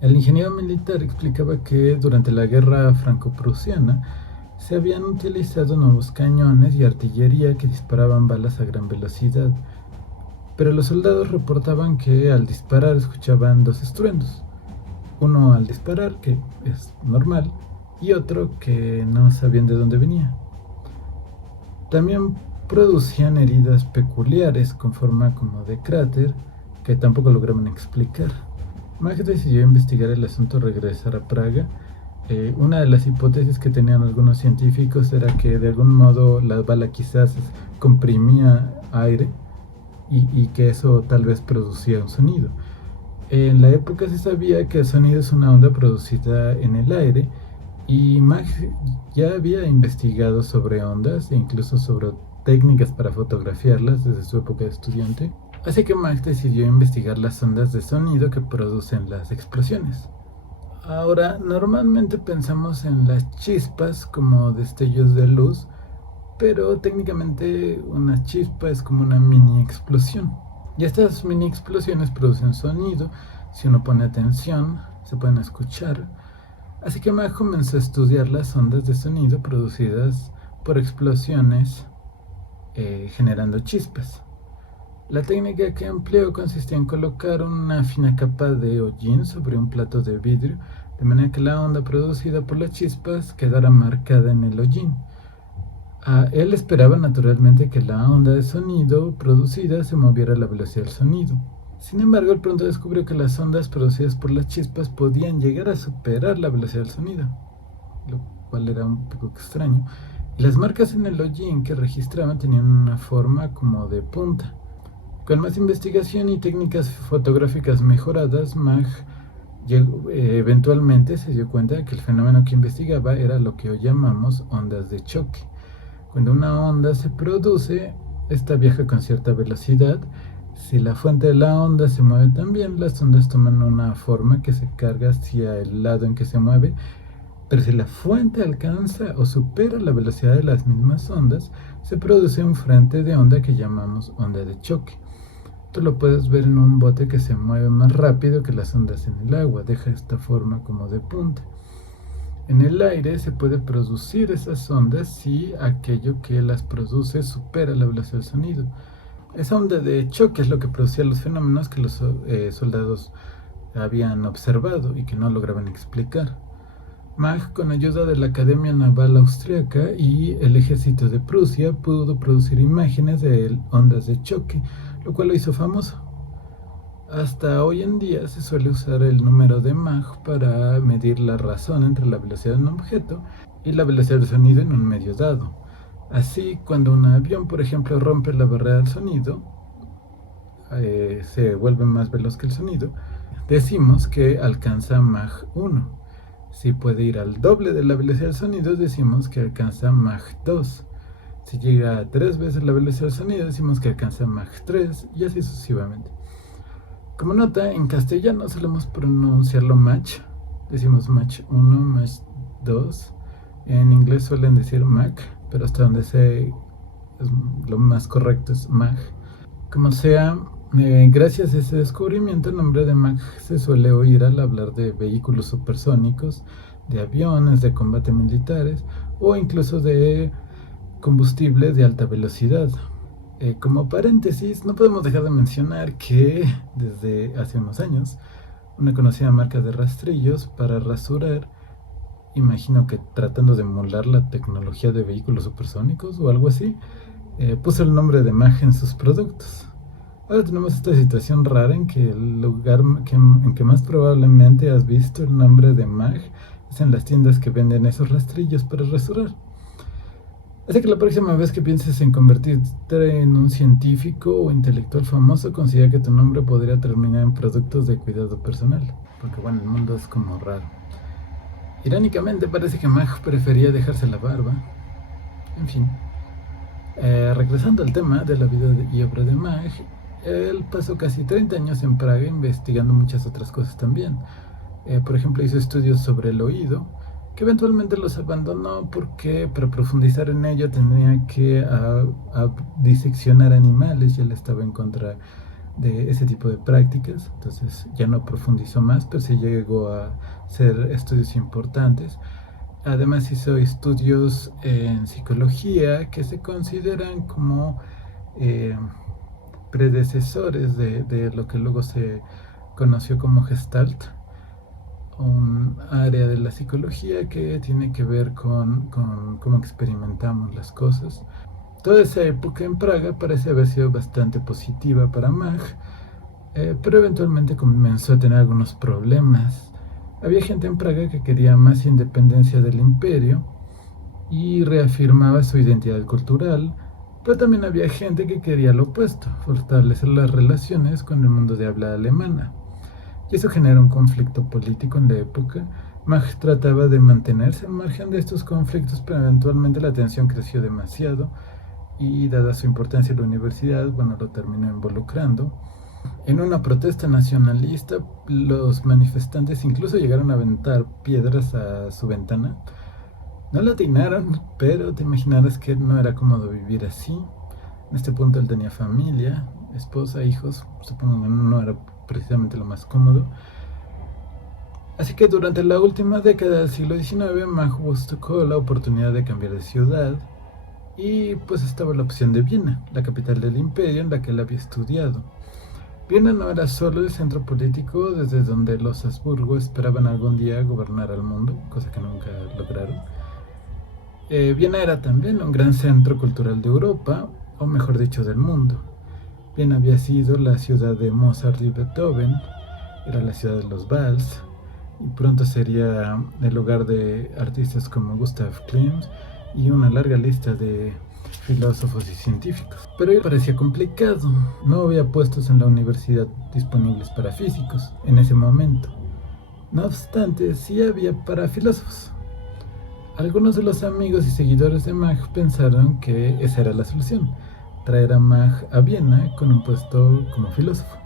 El ingeniero militar explicaba que durante la guerra franco-prusiana se habían utilizado nuevos cañones y artillería que disparaban balas a gran velocidad, pero los soldados reportaban que al disparar escuchaban dos estruendos, uno al disparar, que es normal, y otro que no sabían de dónde venía. También producían heridas peculiares con forma como de cráter que tampoco lograban explicar. Mach decidió investigar el asunto, regresar a Praga. Una de las hipótesis que tenían algunos científicos era que de algún modo la bala quizás comprimía aire y que eso tal vez producía un sonido. En la época se sabía que el sonido es una onda producida en el aire, y Mach ya había investigado sobre ondas e incluso sobre técnicas para fotografiarlas desde su época de estudiante. Así que Mach decidió investigar las ondas de sonido que producen las explosiones. Ahora, normalmente pensamos en las chispas como destellos de luz, pero técnicamente una chispa es como una mini explosión. Y estas mini explosiones producen sonido. Si uno pone atención, se pueden escuchar. Así que Mach comenzó a estudiar las ondas de sonido producidas por explosiones generando chispas. La técnica que empleó consistía en colocar una fina capa de hollín sobre un plato de vidrio, de manera que la onda producida por las chispas quedara marcada en el hollín. Él esperaba naturalmente que la onda de sonido producida se moviera a la velocidad del sonido. Sin embargo, él pronto descubrió que las ondas producidas por las chispas podían llegar a superar la velocidad del sonido, lo cual era un poco extraño. Y las marcas en el hollín que registraban tenían una forma como de punta. Con más investigación y técnicas fotográficas mejoradas, Mach eventualmente se dio cuenta de que el fenómeno que investigaba era lo que hoy llamamos ondas de choque. Cuando una onda se produce, esta viaja con cierta velocidad. Si la fuente de la onda se mueve también, las ondas toman una forma que se carga hacia el lado en que se mueve, pero si la fuente alcanza o supera la velocidad de las mismas ondas, se produce un frente de onda que llamamos onda de choque. Tú lo puedes ver en un bote que se mueve más rápido que las ondas en el agua, deja esta forma como de punta. En el aire se puede producir esas ondas si aquello que las produce supera la velocidad del sonido. Esa onda de choque es lo que producía los fenómenos que los soldados habían observado y que no lograban explicar. Mach, con ayuda de la Academia Naval Austriaca y el ejército de Prusia, pudo producir imágenes de ondas de choque, lo cual lo hizo famoso. Hasta hoy en día se suele usar el número de Mach para medir la razón entre la velocidad de un objeto y la velocidad del sonido en un medio dado. Así, cuando un avión, por ejemplo, rompe la barrera del sonido, se vuelve más veloz que el sonido, decimos que alcanza Mach 1. Si puede ir al doble de la velocidad del sonido, decimos que alcanza Mach 2. Si llega a 3 veces la velocidad del sonido, decimos que alcanza Mach 3 y así sucesivamente. Como nota, en castellano solemos pronunciarlo Mach. Decimos Mach 1, Mach 2. En inglés suelen decir Mach, pero hasta donde sé lo más correcto es Mach. Como sea, gracias a ese descubrimiento, el nombre de Mach se suele oír al hablar de vehículos supersónicos, de aviones de combate militares o incluso de combustible de alta velocidad. Como paréntesis, no podemos dejar de mencionar que desde hace unos años, una conocida marca de rastrillos para rasurar, imagino que tratando de emular la tecnología de vehículos supersónicos o algo así, puso el nombre de Mach en sus productos. Ahora tenemos esta situación rara en que el lugar en que más probablemente has visto el nombre de Mach es en las tiendas que venden esos rastrillos para rasurar. Así que la próxima vez que pienses en convertirte en un científico o intelectual famoso, considera que tu nombre podría terminar en productos de cuidado personal. Porque bueno, el mundo es como raro. Irónicamente parece que Mach prefería dejarse la barba. En fin. Regresando al tema de la vida y obra de Mach, él pasó casi 30 años en Praga investigando muchas otras cosas también. Por ejemplo, hizo estudios sobre el oído, que eventualmente los abandonó porque para profundizar en ello tenía que diseccionar animales y él estaba en contra de ese tipo de prácticas, entonces ya no profundizó más, pero sí llegó a hacer estudios importantes. Además hizo estudios en psicología que se consideran como predecesores de lo que luego se conoció como Gestalt, un área de la psicología que tiene que ver con cómo experimentamos las cosas. Toda esa época en Praga parece haber sido bastante positiva para Mach, pero eventualmente comenzó a tener algunos problemas. Había gente en Praga que quería más independencia del imperio y reafirmaba su identidad cultural, pero también había gente que quería lo opuesto, fortalecer las relaciones con el mundo de habla alemana. Y eso genera un conflicto político en la época. Mach trataba de mantenerse al margen de estos conflictos, pero eventualmente la tensión creció demasiado y dada su importancia en la universidad, bueno, lo terminó involucrando. En una protesta nacionalista, los manifestantes incluso llegaron a aventar piedras a su ventana. No la atinaron, pero te imaginarás que no era cómodo vivir así. En este punto él tenía familia, esposa, hijos, supongo que no era precisamente lo más cómodo. Así que durante la última década del siglo XIX, Mach buscó la oportunidad de cambiar de ciudad y pues estaba la opción de Viena, la capital del imperio en la que él había estudiado. Viena no era solo el centro político desde donde los Habsburgo esperaban algún día gobernar al mundo, cosa que nunca lograron. Viena era también un gran centro cultural de Europa, o mejor dicho, del mundo. Viena había sido la ciudad de Mozart y Beethoven, era la ciudad de los vals, y pronto sería el hogar de artistas como Gustav Klimt y una larga lista de filósofos y científicos. Pero ello parecía complicado, no había puestos en la universidad disponibles para físicos en ese momento. No obstante, sí había para filósofos. Algunos de los amigos y seguidores de Mach pensaron que esa era la solución, traer a Mach a Viena con un puesto como filósofo.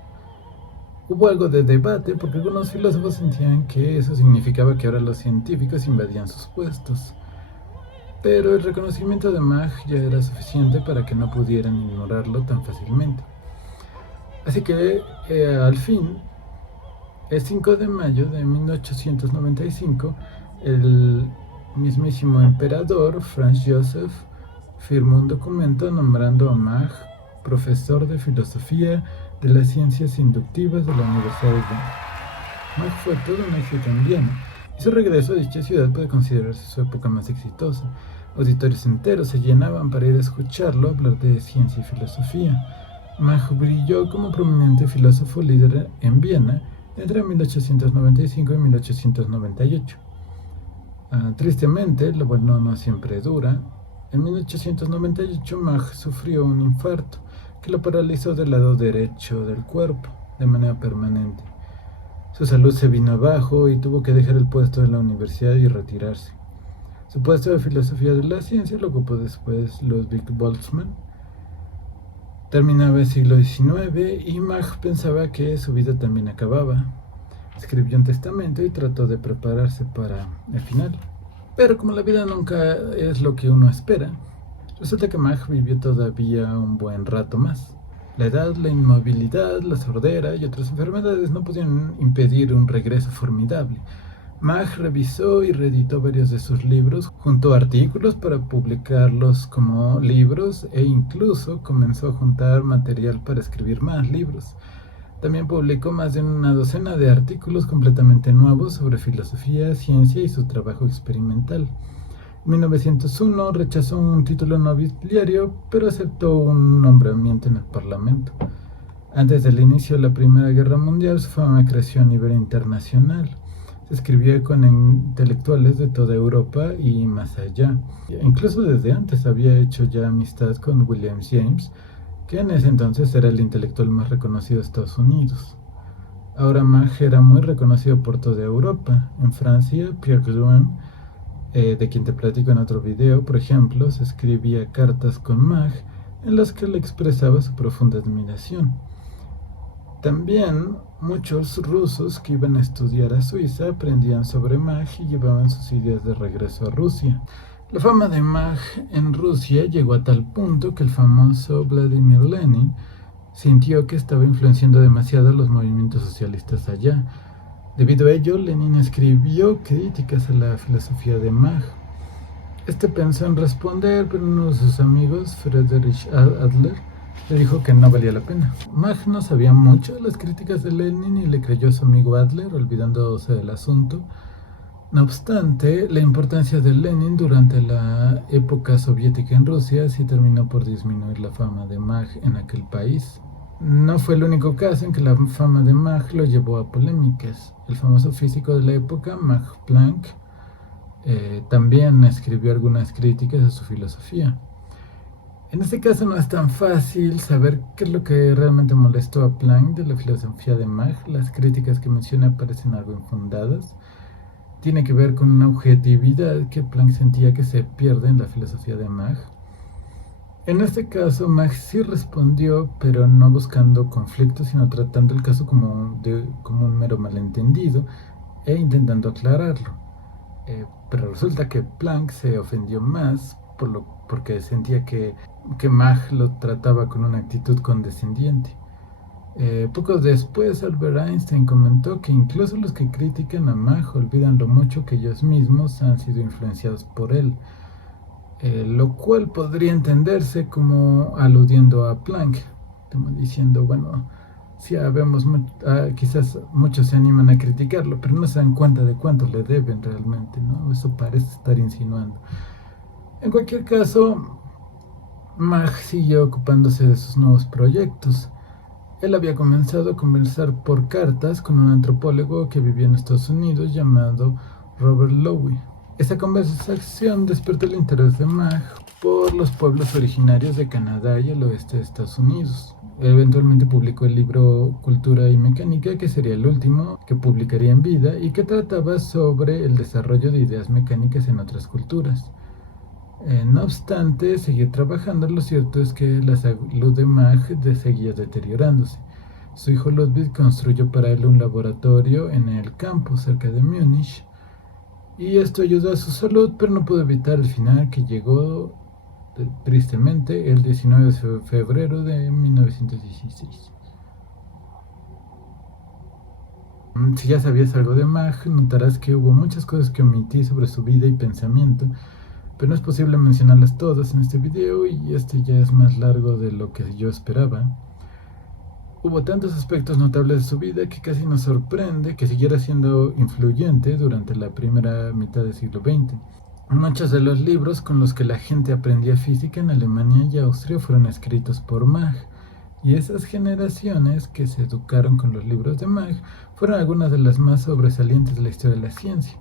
Hubo algo de debate porque algunos filósofos sentían que eso significaba que ahora los científicos invadían sus puestos, pero el reconocimiento de Mach ya era suficiente para que no pudieran ignorarlo tan fácilmente. Así que, al fin, el 5 de mayo de 1895, el mismísimo emperador Franz Joseph firmó un documento nombrando a Mach profesor de filosofía de las ciencias inductivas de la Universidad de Viena. Mach fue todo un éxito en Viena, y su regreso a dicha ciudad puede considerarse su época más exitosa. Auditorios enteros se llenaban para ir a escucharlo hablar de ciencia y filosofía. Mach brilló como prominente filósofo líder en Viena entre 1895 y 1898. Tristemente, lo bueno no siempre dura. En 1898 Mach sufrió un infarto que lo paralizó del lado derecho del cuerpo de manera permanente. Su salud se vino abajo y tuvo que dejar el puesto de la universidad y retirarse. Su puesto de filosofía de la ciencia lo ocupó después Ludwig Boltzmann. Terminaba el siglo XIX y Mach pensaba que su vida también acababa. Escribió un testamento y trató de prepararse para el final. Pero como la vida nunca es lo que uno espera, resulta que Mach vivió todavía un buen rato más. La edad, la inmovilidad, la sordera y otras enfermedades no podían impedir un regreso formidable. Mach revisó y reeditó varios de sus libros, juntó artículos para publicarlos como libros e incluso comenzó a juntar material para escribir más libros. También publicó más de una docena de artículos completamente nuevos sobre filosofía, ciencia y su trabajo experimental. En 1901 rechazó un título nobiliario, pero aceptó un nombramiento en el Parlamento. Antes del inicio de la Primera Guerra Mundial, su fama creció a nivel internacional. Se escribía con intelectuales de toda Europa y más allá. Incluso desde antes había hecho ya amistad con William James, que en ese entonces era el intelectual más reconocido de Estados Unidos. Ahora Mach era muy reconocido por toda Europa. En Francia, Pierre Gouin, de quien te platico en otro video, por ejemplo, se escribía cartas con Mach en las que le expresaba su profunda admiración. También muchos rusos que iban a estudiar a Suiza aprendían sobre Mach y llevaban sus ideas de regreso a Rusia. La fama de Mach en Rusia llegó a tal punto que el famoso Vladimir Lenin sintió que estaba influenciando demasiado a los movimientos socialistas allá. Debido a ello, Lenin escribió críticas a la filosofía de Mach. Este pensó en responder, pero uno de sus amigos, Friedrich Adler, le dijo que no valía la pena. Mach no sabía mucho de las críticas de Lenin y le creyó a su amigo Adler, olvidándose del asunto. No obstante, la importancia de Lenin durante la época soviética en Rusia sí terminó por disminuir la fama de Mach en aquel país. No fue el único caso en que la fama de Mach lo llevó a polémicas. El famoso físico de la época, Max Planck, también escribió algunas críticas a su filosofía. En este caso no es tan fácil saber qué es lo que realmente molestó a Planck de la filosofía de Mach. Las críticas que menciona parecen algo infundadas. Tiene que ver con una objetividad que Planck sentía que se pierde en la filosofía de Mach. En este caso, Mach sí respondió, pero no buscando conflictos, sino tratando el caso como un mero malentendido e intentando aclararlo. Pero resulta que Planck se ofendió más porque sentía que Mach lo trataba con una actitud condescendiente. Poco después, Albert Einstein comentó que incluso los que critican a Mach olvidan lo mucho que ellos mismos han sido influenciados por él, lo cual podría entenderse como aludiendo a Planck, como diciendo, bueno, sí, quizás muchos se animan a criticarlo, pero no se dan cuenta de cuánto le deben realmente, ¿no? Eso parece estar insinuando. En cualquier caso, Mach siguió ocupándose de sus nuevos proyectos. Él había comenzado a conversar por cartas con un antropólogo que vivía en Estados Unidos llamado Robert Lowe. Esa conversación despertó el interés de Mach por los pueblos originarios de Canadá y el oeste de Estados Unidos. Eventualmente publicó el libro Cultura y Mecánica, que sería el último que publicaría en vida y que trataba sobre el desarrollo de ideas mecánicas en otras culturas. No obstante, seguía trabajando. Lo cierto es que la salud de Mach seguía deteriorándose. Su hijo Ludwig construyó para él un laboratorio en el campus cerca de Múnich, y esto ayudó a su salud, pero no pudo evitar el final que llegó tristemente el 19 de febrero de 1916. Si ya sabías algo de Mach, notarás que hubo muchas cosas que omití sobre su vida y pensamiento, pero no es posible mencionarlas todas en este video y este ya es más largo de lo que yo esperaba. Hubo tantos aspectos notables de su vida que casi nos sorprende que siguiera siendo influyente durante la primera mitad del siglo XX. Muchos de los libros con los que la gente aprendía física en Alemania y Austria fueron escritos por Mach, y esas generaciones que se educaron con los libros de Mach fueron algunas de las más sobresalientes de la historia de la ciencia.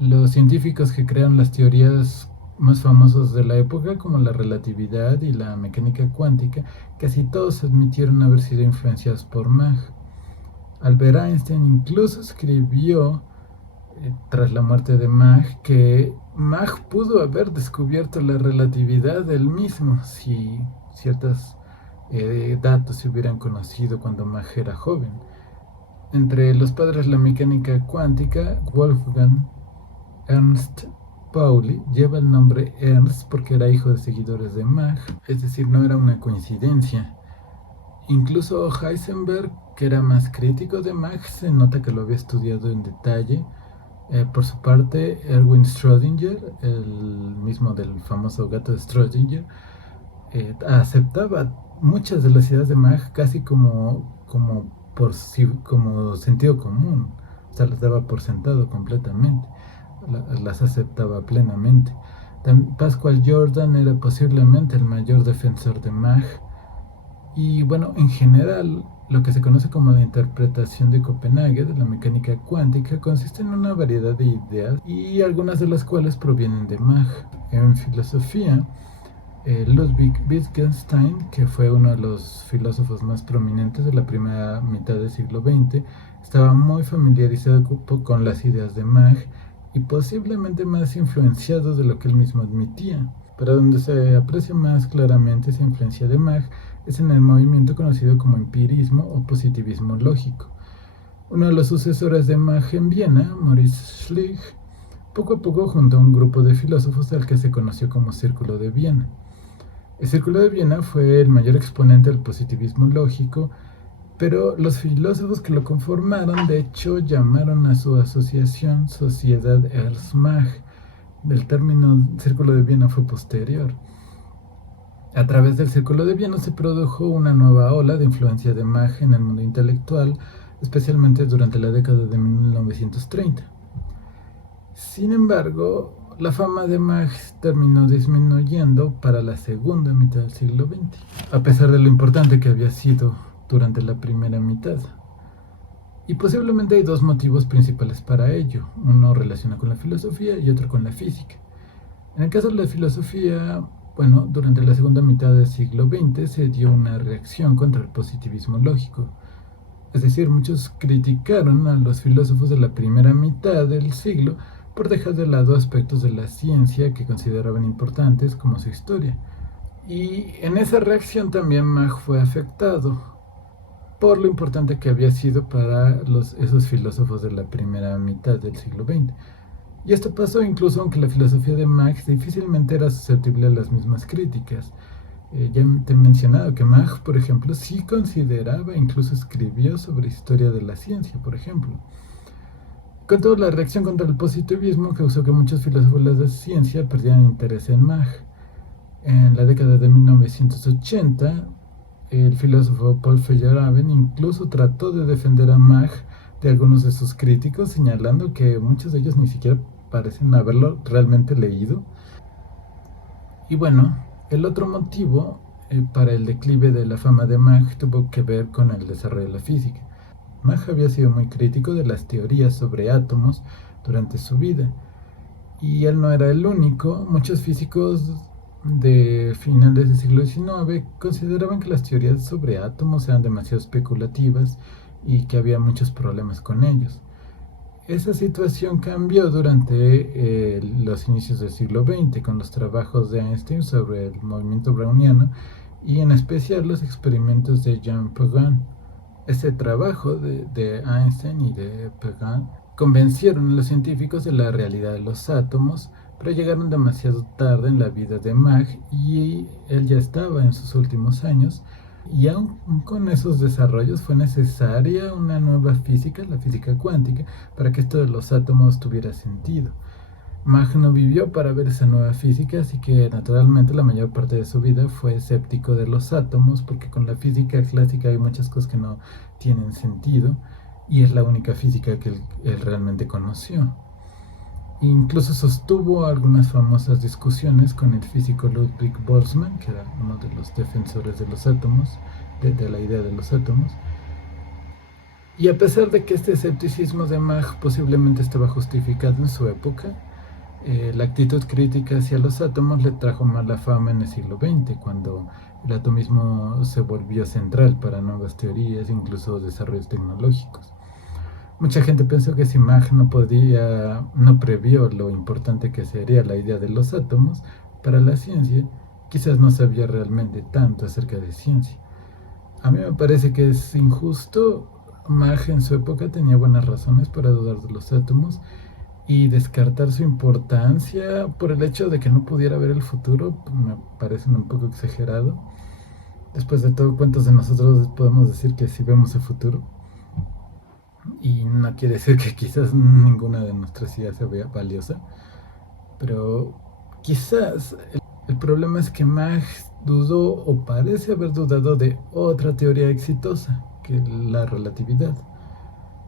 Los científicos que crearon las teorías más famosos de la época, como la relatividad y la mecánica cuántica, casi todos admitieron haber sido influenciados por Mach. Albert Einstein incluso escribió, tras la muerte de Mach, que Mach pudo haber descubierto la relatividad él mismo si ciertos datos se hubieran conocido cuando Mach era joven. Entre los padres de la mecánica cuántica, Wolfgang Ernst Pauli lleva el nombre Ernst porque era hijo de seguidores de Mach, es decir, no era una coincidencia. Incluso Heisenberg, que era más crítico de Mach, se nota que lo había estudiado en detalle. Por su parte, Erwin Schrödinger, el mismo del famoso gato de Schrödinger, aceptaba muchas de las ideas de Mach casi como sentido común, o sea, las daba por sentado completamente, las aceptaba plenamente. Pascual Jordan era posiblemente el mayor defensor de Mach, y bueno, en general, lo que se conoce como la interpretación de Copenhague de la mecánica cuántica consiste en una variedad de ideas y algunas de las cuales provienen de Mach. En filosofía, Ludwig Wittgenstein, que fue uno de los filósofos más prominentes de la primera mitad del siglo XX, estaba muy familiarizado con las ideas de Mach y posiblemente más influenciado de lo que él mismo admitía. Pero donde se aprecia más claramente esa influencia de Mach es en el movimiento conocido como empirismo o positivismo lógico. Uno de los sucesores de Mach en Viena, Maurice Schlich, poco a poco juntó a un grupo de filósofos al que se conoció como Círculo de Viena. El Círculo de Viena fue el mayor exponente del positivismo lógico, pero los filósofos que lo conformaron de hecho llamaron a su asociación Sociedad Ernst-Mach. El término Círculo de Viena fue posterior. A través del Círculo de Viena se produjo una nueva ola de influencia de Mach en el mundo intelectual, especialmente durante la década de 1930. Sin embargo, la fama de Mach terminó disminuyendo para la segunda mitad del siglo XX, a pesar de lo importante que había sido durante la primera mitad. Y posiblemente hay dos motivos principales para ello, uno relacionado con la filosofía y otro con la física. En el caso de la filosofía, bueno, durante la segunda mitad del siglo XX se dio una reacción contra el positivismo lógico. Es decir, muchos criticaron a los filósofos de la primera mitad del siglo por dejar de lado aspectos de la ciencia que consideraban importantes como su historia. Y en esa reacción también Mach fue afectado por lo importante que había sido para esos filósofos de la primera mitad del siglo XX. Y esto pasó incluso aunque la filosofía de Mach difícilmente era susceptible a las mismas críticas. Ya te he mencionado que Mach, por ejemplo, sí consideraba, incluso escribió sobre historia de la ciencia, por ejemplo. Con toda la reacción contra el positivismo causó que muchos filósofos de la ciencia perdieran interés en Mach. En la década de 1980, el filósofo Paul Feyerabend incluso trató de defender a Mach de algunos de sus críticos, señalando que muchos de ellos ni siquiera parecen haberlo realmente leído. Y bueno, el otro motivo para el declive de la fama de Mach tuvo que ver con el desarrollo de la física. Mach había sido muy crítico de las teorías sobre átomos durante su vida, y él no era el único. Muchos físicos de finales del siglo XIX consideraban que las teorías sobre átomos eran demasiado especulativas y que había muchos problemas con ellos. Esa situación cambió durante los inicios del siglo XX con los trabajos de Einstein sobre el movimiento browniano y en especial los experimentos de Jean Perrin. Ese trabajo de Einstein y de Perrin convencieron a los científicos de la realidad de los átomos, pero llegaron demasiado tarde en la vida de Mach y él ya estaba en sus últimos años. Y aún con esos desarrollos fue necesaria una nueva física, la física cuántica, para que esto de los átomos tuviera sentido. Mach no vivió para ver esa nueva física, así que naturalmente la mayor parte de su vida fue escéptico de los átomos, porque con la física clásica hay muchas cosas que no tienen sentido, y es la única física que él realmente conoció. Incluso sostuvo algunas famosas discusiones con el físico Ludwig Boltzmann, que era uno de los defensores de los átomos, de la idea de los átomos. Y a pesar de que este escepticismo de Mach posiblemente estaba justificado en su época, la actitud crítica hacia los átomos le trajo mala fama en el siglo XX, cuando el atomismo se volvió central para nuevas teorías e incluso desarrollos tecnológicos. Mucha gente pensó que si Mach no previó lo importante que sería la idea de los átomos para la ciencia, quizás no sabía realmente tanto acerca de ciencia. A mí me parece que es injusto. Mach en su época tenía buenas razones para dudar de los átomos y descartar su importancia por el hecho de que no pudiera ver el futuro me parece un poco exagerado. Después de todo, ¿cuántos de nosotros podemos decir que sí vemos el futuro? Y no quiere decir que quizás ninguna de nuestras ideas sea valiosa, pero quizás el problema es que Mach dudó o parece haber dudado de otra teoría exitosa, que es la relatividad.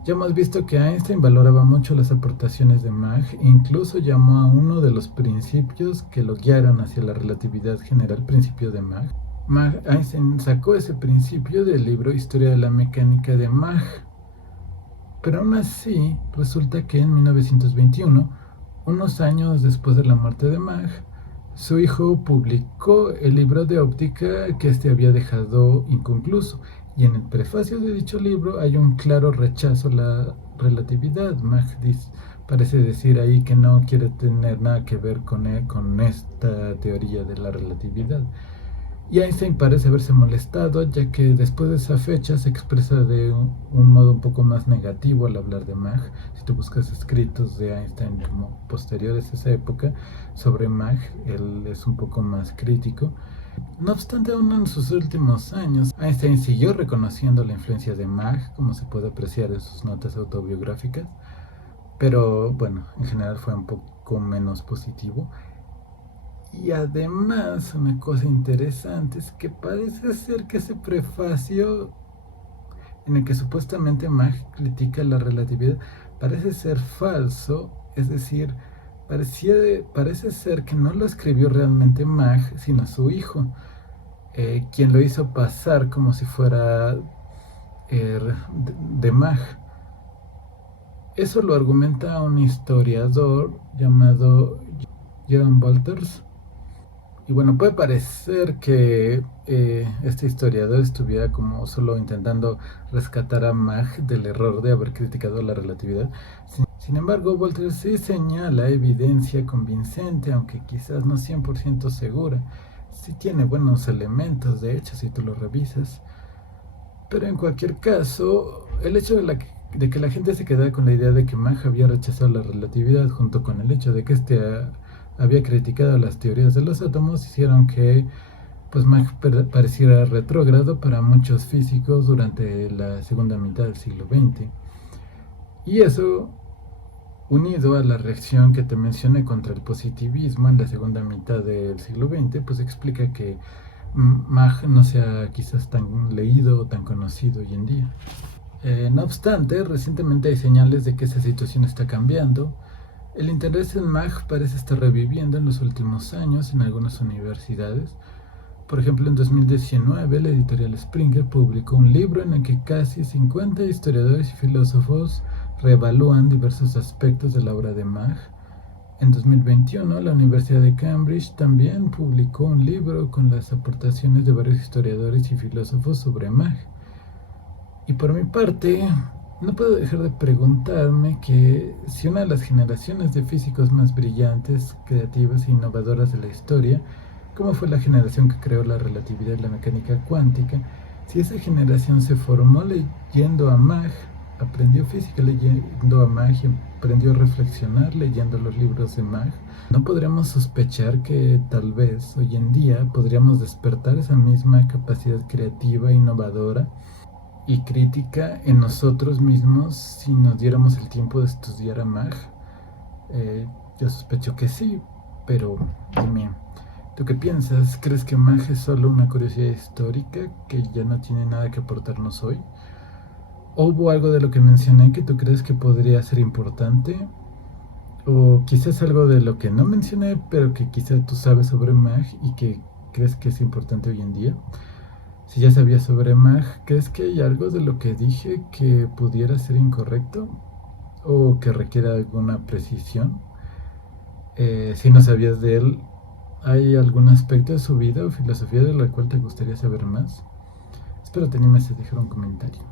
Ya hemos visto que Einstein valoraba mucho las aportaciones de Mach e incluso llamó a uno de los principios que lo guiaron hacia la relatividad general principio de Mach. Einstein sacó ese principio del libro Historia de la mecánica de Mach. Pero aún así, resulta que en 1921, unos años después de la muerte de Mach, su hijo publicó el libro de óptica que este había dejado inconcluso, y en el prefacio de dicho libro hay un claro rechazo a la relatividad. Mach parece decir ahí que no quiere tener nada que ver con esta teoría de la relatividad. Y Einstein parece haberse molestado, ya que después de esa fecha se expresa de un modo un poco más negativo al hablar de Mach. Si tú buscas escritos de Einstein como posteriores a esa época sobre Mach, él es un poco más crítico. No obstante, aún en sus últimos años, Einstein siguió reconociendo la influencia de Mach, como se puede apreciar en sus notas autobiográficas, pero bueno, en general fue un poco menos positivo. Y además, una cosa interesante es que parece ser que ese prefacio en el que supuestamente Mach critica la relatividad parece ser falso, es decir, parece ser que no lo escribió realmente Mach, sino su hijo, quien lo hizo pasar como si fuera de Mach. Eso lo argumenta un historiador llamado Jean Wolters. Y bueno, puede parecer que este historiador estuviera como solo intentando rescatar a Mach del error de haber criticado la relatividad. Sin embargo, Wolters sí señala evidencia convincente, aunque quizás no 100% segura. Sí tiene buenos elementos, de hecho, si tú lo revisas. Pero en cualquier caso, el hecho de que la gente se quedara con la idea de que Mach había rechazado la relatividad, junto con el hecho de que había criticado las teorías de los átomos, hicieron que pues Mach pareciera retrógrado para muchos físicos durante la segunda mitad del siglo XX. Y eso, unido a la reacción que te mencioné contra el positivismo en la segunda mitad del siglo XX, pues explica que Mach no sea quizás tan leído o tan conocido hoy en día. No obstante, recientemente hay señales de que esa situación está cambiando. El interés en Mach parece estar reviviendo en los últimos años en algunas universidades. Por ejemplo, en 2019, la editorial Springer publicó un libro en el que casi 50 historiadores y filósofos reevalúan diversos aspectos de la obra de Mach. En 2021, la Universidad de Cambridge también publicó un libro con las aportaciones de varios historiadores y filósofos sobre Mach. Y por mi parte, no puedo dejar de preguntarme que si una de las generaciones de físicos más brillantes, creativas e innovadoras de la historia, como fue la generación que creó la relatividad y la mecánica cuántica, si esa generación se formó leyendo a Mach, aprendió física leyendo a Mach y aprendió a reflexionar leyendo los libros de Mach, ¿no podríamos sospechar que tal vez hoy en día podríamos despertar esa misma capacidad creativa e innovadora y crítica en nosotros mismos si nos diéramos el tiempo de estudiar a Mach? Yo sospecho que sí, pero dime, ¿tú qué piensas? ¿Crees que Mach es solo una curiosidad histórica que ya no tiene nada que aportarnos hoy? ¿O hubo algo de lo que mencioné que tú crees que podría ser importante? ¿O quizás algo de lo que no mencioné, pero que quizás tú sabes sobre Mach y que crees que es importante hoy en día? Si ya sabías sobre Mach, ¿crees que hay algo de lo que dije que pudiera ser incorrecto o que requiera alguna precisión? Si no sabías de él, ¿hay algún aspecto de su vida o filosofía de la cual te gustaría saber más? Espero te animes a dejar un comentario.